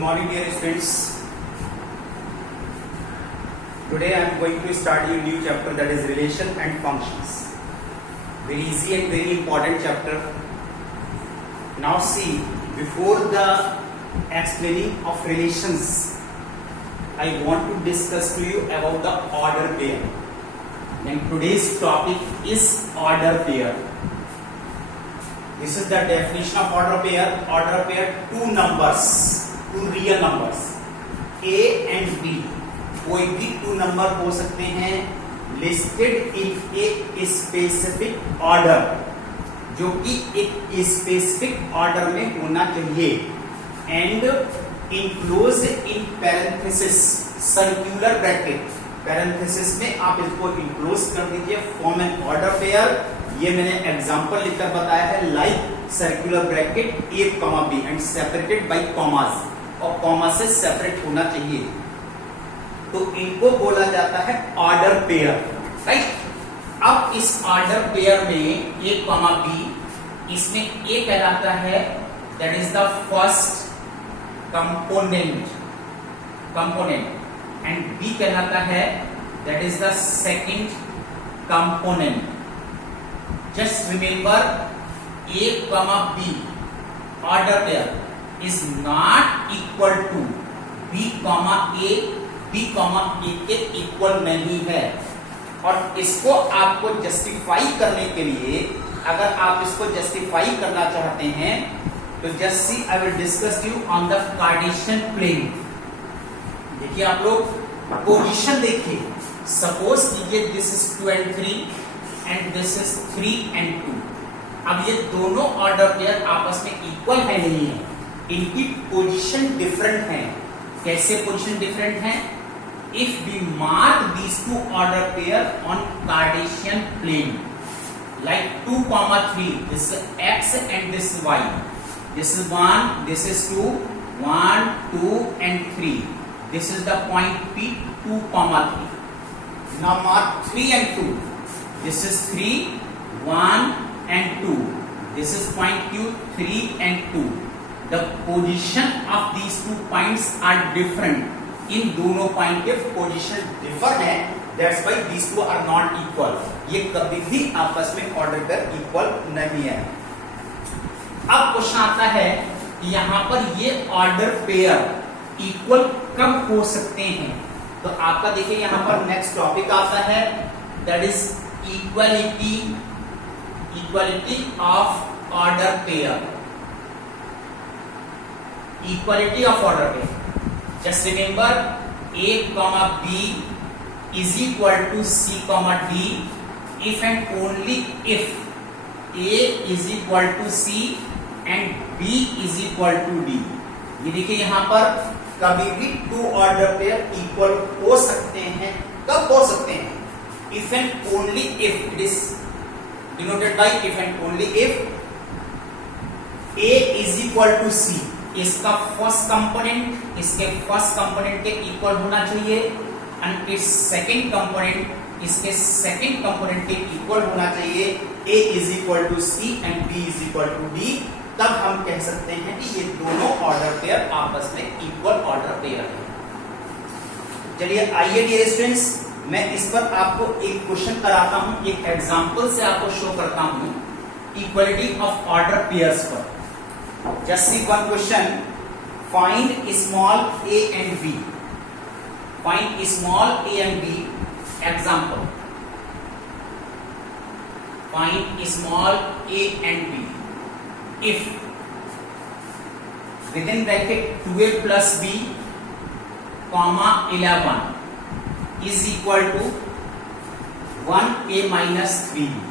morning, dear students. Today I am going to start a new chapter, that is relation and functions. Very easy and very important chapter. Now see, before the explaining of relations, I want to discuss to you about the order pair. And today's topic is order pair. This is the definition of order pair. Order pair, two numbers, two real numbers, A and B. कोई भी to number हो सकते हैं listed in a specific order, जो कि एक specific order में होना चाहिए, and enclose in parenthesis circular bracket. Parenthesis में आप इसको इनक्लोज कर दीजिए, फॉर्म एन ऑर्डर पेयर. ये मैंने एग्जांपल लिखकर बताया है, like circular bracket A comma B and separated by commas, और कॉमा से सेपरेट होना चाहिए, तो इनको बोला जाता है ऑर्डर पेयर. राइट. अब इस ऑर्डर पेयर में ए कॉमा बी, इसमें ए कहलाता है that is the first component and B कहलाता है that is the second component. Just remember A comma B order pair is not equal to B comma A. B comma A के इक्वल नहीं है, और इसको आपको जस्टिफाई करने के लिए, अगर आप इसको जस्टिफाई करना चाहते हैं तो just see I will discuss you on the Cartesian plane. देखिए आप लोग पोजीशन देखिए. सपोज कीजिए this is 2 and 3 and this is 3 and 2. अब ये दोनों ऑर्डर पेयर आपस में इक्वल है नहीं है, इनकी पोजीशन डिफरेंट है. कैसे पोजीशन डिफरेंट है? If we mark these two order pair on Cartesian plane, like 2, 3, this is x and this is y. This is 1, this is 2, 1, 2 and 3. This is the point P, 2, 3. Now mark 3 and 2. This is 3, 1 and 2. This is point Q, 3 and 2. The position of these two points are different. इन दोनों point के position differ है, that's why these two are not equal. ये कभी भी आपस में order pair equal नहीं है. अब क्वेश्चन आता है यहां पर ये ऑर्डर पेयर इक्वल कब हो सकते हैं? तो आपका देखिए यहां पर नेक्स्ट टॉपिक आता है, that is equality of order pair. Equality of order pair. Just remember A comma B is equal to C comma D if and only if A is equal to C and B is equal to D. ये देखिए यहाँ पर कभी भी to order pair equal हो सकते हैं. कब हो सकते हैं? If and only if it is denoted by if and only if A is equal to C. इसका फर्स्ट कंपोनेंट इसके फर्स्ट कंपोनेंट के इक्वल होना चाहिए, एंड इट्स सेकंड कंपोनेंट इसके सेकंड कंपोनेंट के इक्वल होना चाहिए. A is equal to C and B is equal to D. तब हम कह सकते हैं कि ये दोनों ऑर्डर पेयर आपस में इक्वल ऑर्डर पेयर है. चलिए आइए डियर स्टूडेंट्स, मैं इस पर आपको एक क्वेश्चन कराता हूं, एक एग्जांपल से आपको शो करता हूं इक्वालिटी ऑफ ऑर्डर पेयर्स पर. Just see one question. Find small a and b. Find small a and b. Example. Find small a and b. If within bracket 2a plus b, comma 11 is equal to 1a minus 3b.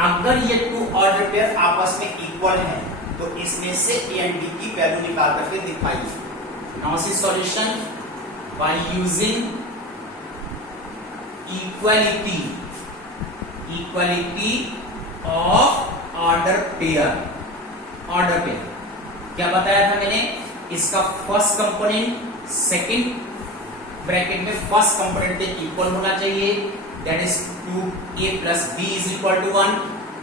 अगर ये to order pair आपस में equal हैं तो इसमें से A and B की value निकाल करके दिखाइए. Now see solution by using equality of order pair. क्या बताया था मैंने? इसका फर्स्ट कंपोनेंट सेकंड ब्रैकेट में फर्स्ट कंपोनेंट के इक्वल होना चाहिए, that is 2a plus b is equal to 1,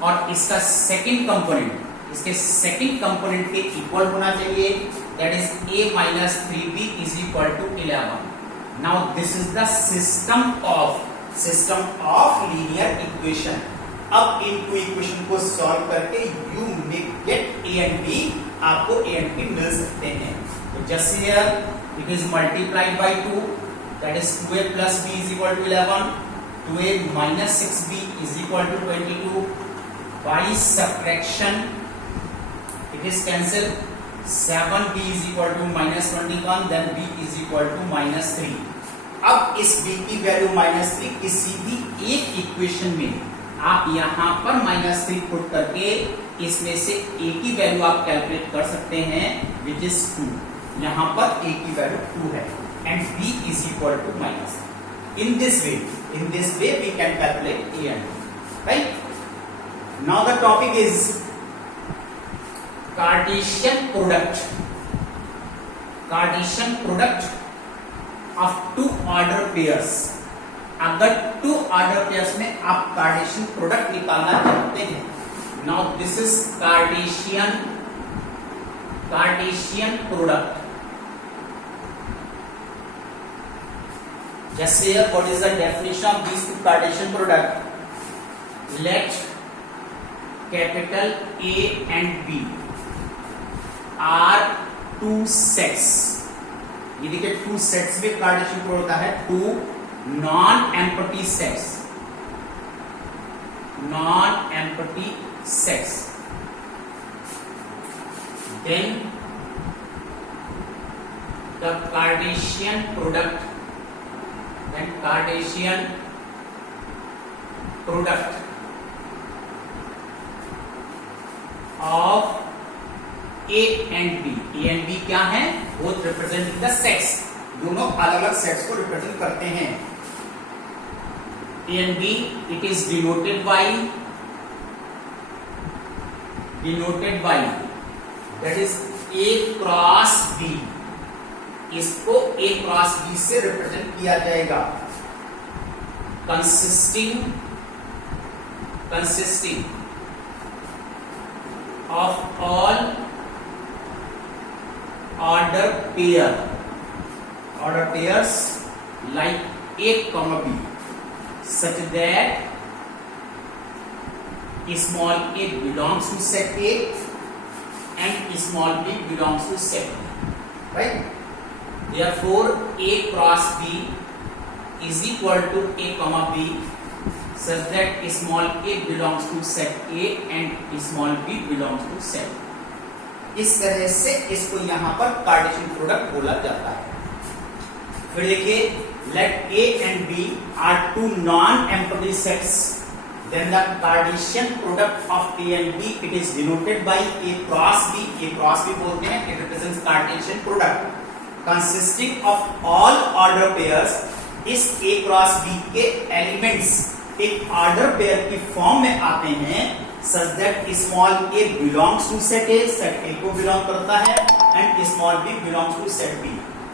और इसका सेकंड कंपोनेंट इसके सेकंड कंपोनेंट के इक्वल होना चाहिए, that is a minus 3b is equal to 11. Now this is the system of linear equation. अब इन टू इक्वेशन को solve करके you may gate a and b, आपको a and b मिल सकते हैं. तो just here it is multiplied by 2, that is 2a plus b is equal to 11. 2a minus 6b is equal to 22. By subtraction it is cancelled. 7b is equal to minus 21, then b is equal to minus 3. अब इस b की value -3 किसी भी एक equation में आप यहां पर -3 पुट करके इसमें से a की वैल्यू आप कैलकुलेट कर सकते हैं, विच इज 2. यहां पर a की वैल्यू 2 है and b is equal to -3. In this way we can calculate a and b, right? Now the topic is Cartesian product of two order pairs. अगर to order pairs में आप Cartesian product निकालना चाहते हैं, now this is Cartesian product. Just here, what is the definition of these two Cartesian product? Let capital A and B are two sets. ये देखिए two sets में Cartesian product होता है. Two non-empty sets. Then the Cartesian product of A and B. A and B क्या है? Both representing the sets. दोनों अलग अलग सेट्स को रिप्रेजेंट करते हैं. A and B, it is denoted by that is A cross B. इसको A cross B से रिप्रेजेंट किया जाएगा. consisting of all order pairs like A comma B such that small a belongs to set A and small b belongs to set B, right? Therefore A cross B is equal to A comma B such that small a belongs to set A and small b belongs to set B. इस तरह से इसको यहां पर Cartesian product बोला जाता है. फिर देखिए, let A and B are two non-empty sets, then the Cartesian product of A and B, it is denoted by A cross B. A cross B बोलते हैं, it represents Cartesian product consisting of all order pairs. इस A cross B के elements एक order pair की form में आते हैं, such that small a belongs to set A, set A को बिलोंग करता है, and small b belongs to set B.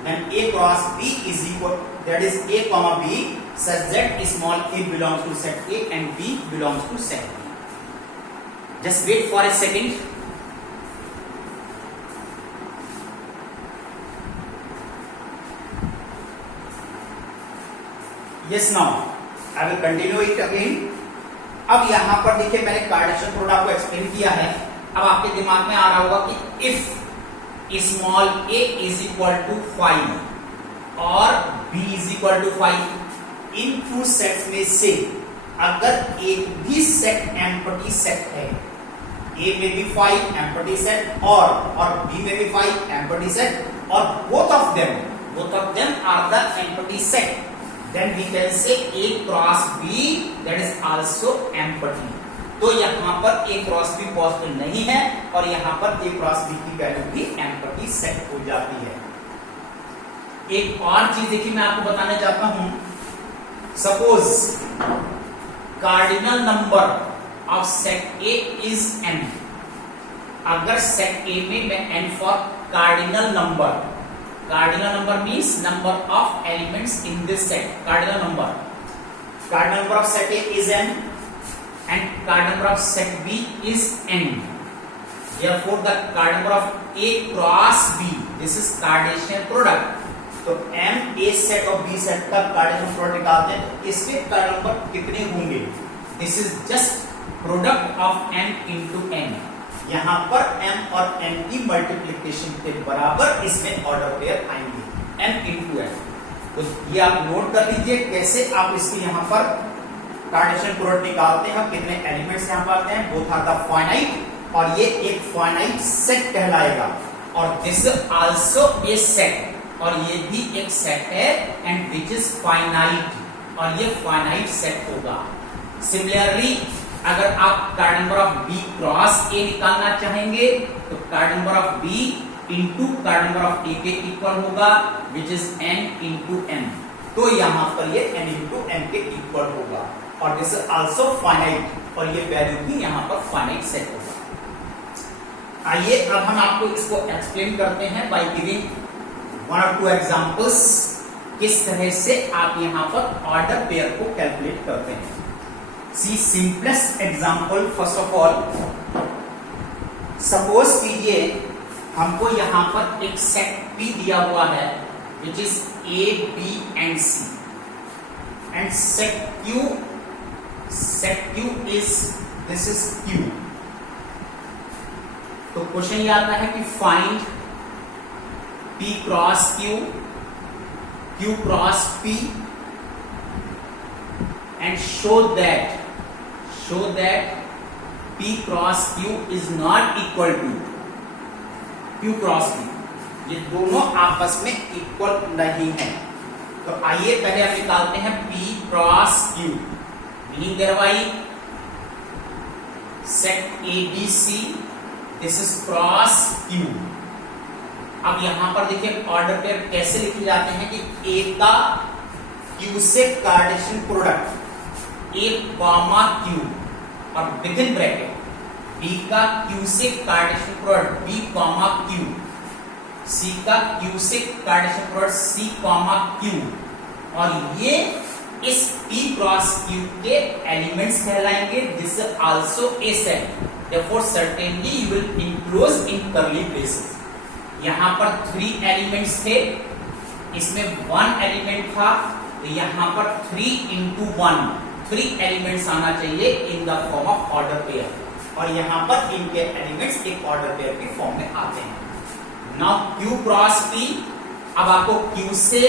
Then A cross B is equal, that is A comma B, such that small a belongs to set A and B belongs to set B. Just wait for a second. Yes, now I will continue it again. अब यहां पर देखिए, मैंने Cartesian product को explain किया है. अब आपके दिमाग में आ रहा होगा कि if small a is equal to 5 और b इज इक्वल टू 5, इन टू सेट्स में से अगर एक भी सेट एम्प्टी सेट है, a में भी 5 एम्प्टी सेट और b में भी 5 एम्प्टी सेट, और both of them are the empty set, then we can say A cross B that is also empty. तो यहां पर A cross B पॉसिबल नहीं है और यहां पर A cross B की वैल्यू भी empty सेट हो जाती है. एक और चीज देखिए, मैं आपको बताना चाहता हूं. Suppose cardinal number of set A is n. अगर सेट A में मैं n for cardinal number means number of elements in this set. Cardinal number of set A is n and cardinal number of set B is n. Therefore the card number of A cross B, this is Cartesian product. तो M A set और B set का Cartesian product निकालते हैं, तो इसके card number कितने होंगे? This is just product of M into N. यहाँ पर M और N की मल्टीप्लीकेशन के बराबर इसमें ऑर्डर पेयर आएंगे, M इंटू N. तो ये आप नोट कर लीजिए कैसे आप इसके यहाँ पर कार्टेशियन प्रोडक्ट निकालते हैं, कितने एलिमेंट्स यहाँ पर आते हैं. बोथ आर द फाइनाइट, और ये एक फाइनाइट सेट कहलाएगा. और दिस आल्सो ए सेट, और ये भी एक सेट है, एंड विच इज फाइनाइट, और ये फाइनाइट सेट होगा. सिमिलरली अगर आप card number of B cross A निकालना चाहेंगे तो card number of B into card number of A के इक्वल होगा, which is N into M. तो यहां पर ये एन इंटू एम के इक्वल होगा, और दिस इज आल्सो फाइनाइट, और ये वैल्यू भी यहां पर फाइनाइट सेट होगा. आइए अब हम आपको इसको एक्सप्लेन करते हैं बाय गिविंग वन और टू एग्जांपल्स, किस तरह से आप यहां पर ऑर्डर पेयर को कैलकुलेट करते हैं. See simplest example, first of all suppose कीजिए हमको यहां पर एक सेट P दिया हुआ है, which is A, B and C, and set Q is, this is Q. तो क्वेश्चन ये आता है कि find P cross Q, Q cross P, and show that P cross Q is not equal to Q cross P. ये दोनों आपस में equal नहीं है. तो आइए पहले हम निकालते हैं P cross Q, meaning thereby set ABC, this is cross Q. अब यहां पर देखिए ऑर्डर पेयर कैसे लिखे जाते हैं कि A का Q से Cartesian product A comma Q, और विद इन ब्रैकेट B का Q से Cartesian product B comma Q, C का Q से Cartesian product C comma Q, और ये इस P क्रॉस Q के एलिमेंट्स कहलाएंगे. This also a set, therefore certainly you will enclose in curly braces. यहां पर 3 एलिमेंट्स थे, इसमें 1 एलिमेंट था, तो यहां पर 3 इंटू 1, 3 एलिमेंट्स आना चाहिए in the form of order pair, और यहां पर इनके एलिमेंट्स एक ऑर्डर पेयर के फॉर्म में आते हैं. नाउ Q क्रॉस P, अब आपको Q से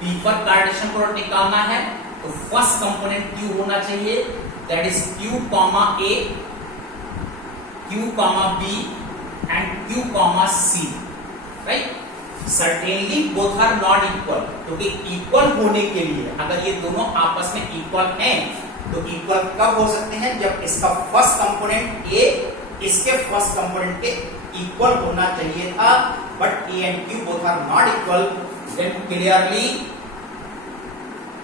P पर कार्टेशियन प्रोडक्ट निकालना है, तो फर्स्ट कंपोनेंट Q होना चाहिए, that is Q comma A, Q comma B and Q comma C, right. Certainly both are not equal, क्योंकि इक्वल होने के लिए अगर ये दोनों आपस में इक्वल हैं, तो इक्वल कब हो सकते हैं? जब इसका फर्स्ट कंपोनेंट A इसके फर्स्ट कंपोनेंट के इक्वल होना चाहिए था, but A and Q both are not equal. Then clearly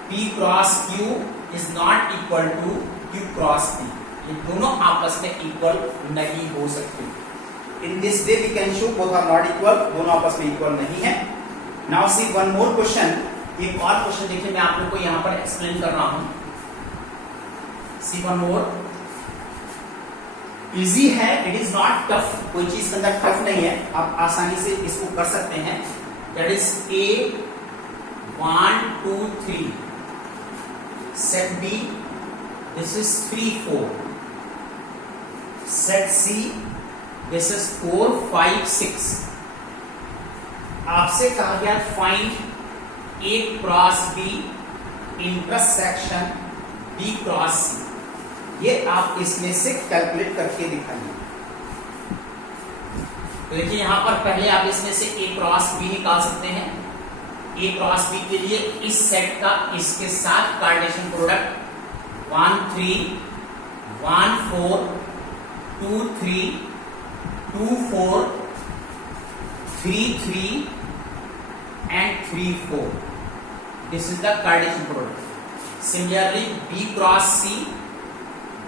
P cross Q is not equal to Q cross P. ये दोनों आपस में इक्वल नहीं हो सकते. In this way we can show both are not equal, दोनों आपस में इक्वल नहीं है. Now see one more question. एक और क्वेश्चन देखिए, मैं आप लोग को यहाँ पर एक्सप्लेन कर रहा हूं. See one more. इजी है, इट इज नॉट टफ, कोई चीज के अंदर टफ नहीं है, आप आसानी से इसको कर सकते हैं. That is A 1 2 3, set B, this is 3 4, set C, this is 4 5 6. आपसे कहा गया find A cross B intersection B cross C. ये आप इसमें से कैलकुलेट करके दिखाइए. तो देखिए यहां पर पहले आप इसमें से A क्रॉस B निकाल सकते हैं. A क्रॉस B के लिए इस सेट का इसके साथ Cartesian product 1 3 1 4 2 3 2 4 3 3 and 3 4. This is the Cartesian product. Similarly, B cross C,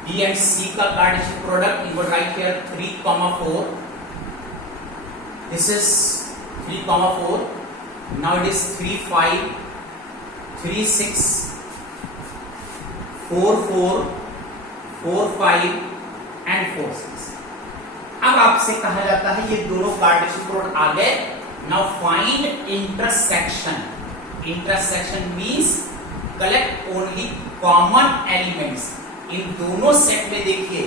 B and C का Cartesian product, you will write here 3, 4. This is 3, 4. Now it is 3 5, 3 6, 4 4, 4 5 and 4 6. अब आपसे कहा जाता है ये दोनों कार्टेशियन प्रोडक्ट आ गए, now find intersection. Intersection means collect only common elements. इन दोनों सेट में देखिए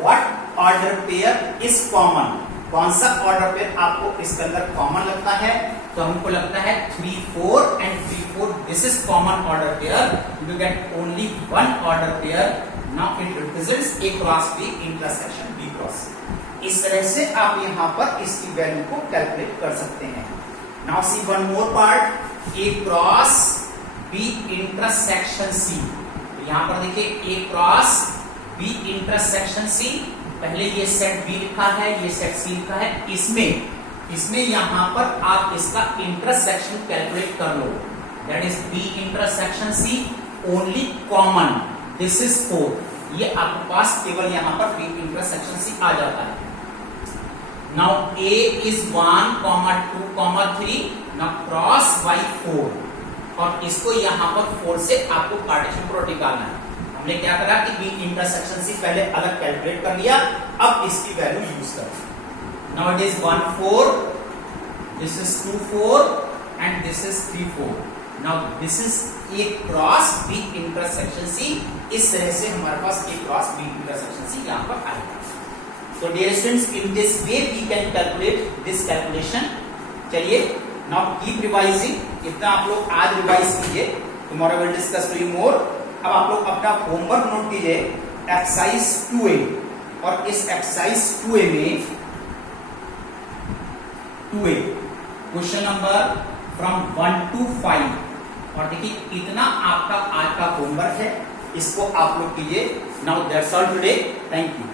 what order pair is common, कौन सा ऑर्डर पेयर आपको इसके अंदर कॉमन लगता है, तो हमको लगता है 3 4 and 3 4, this is common order pair, you get only one order pair, now it represents A cross B intersection B cross C। इस तरह से आप यहाँ पर इसकी वैल्यू को कैलकुलेट कर सकते हैं। Now see one more part, A cross B intersection C। यहाँ पर देखिए A cross B intersection C, पहले ये सेट B लिखा है, ये सेट C लिखा है, इसमें यहां पर आप इसका इंटरसेक्शन कैलकुलेट कर लो, that is B intersection C only common, this is 4, ये आपके पास केवल यहां पर B इंटरसेक्शन C आ जाता है। Now A is 1, 2, 3, now cross by 4, और इसको यहां पर 4 से आपको कार्टेशियन प्रोडक्ट निकालना है। हमने क्या करा कि B इंटरसेक्शन C पहले अलग कैलकुलेट कर लिया, अब इसकी वैल्यू यूज कर। Now it is 1 4, this is 2 4 and this is 3 4। Now this is A cross B intersection C। इस तरह से हमारे पास A cross B intersection C यहां पर आएगा। तो dear students, in this way we can calculate this calculation. चलिए नाउ कीप रिवाइजिंग, इतना आप लोग आज रिवाइज कीजिए, tomorrow will discuss to you more. अब आप लोग अपना होमवर्क नोट कीजिए एक्सरसाइज 2A, और इस एक्सरसाइज 2A में 2A question number from 1 to 5, और देखिए इतना आपका आज का होमवर्क है, इसको आप लोग कीजिए। Now that's all today, thank you.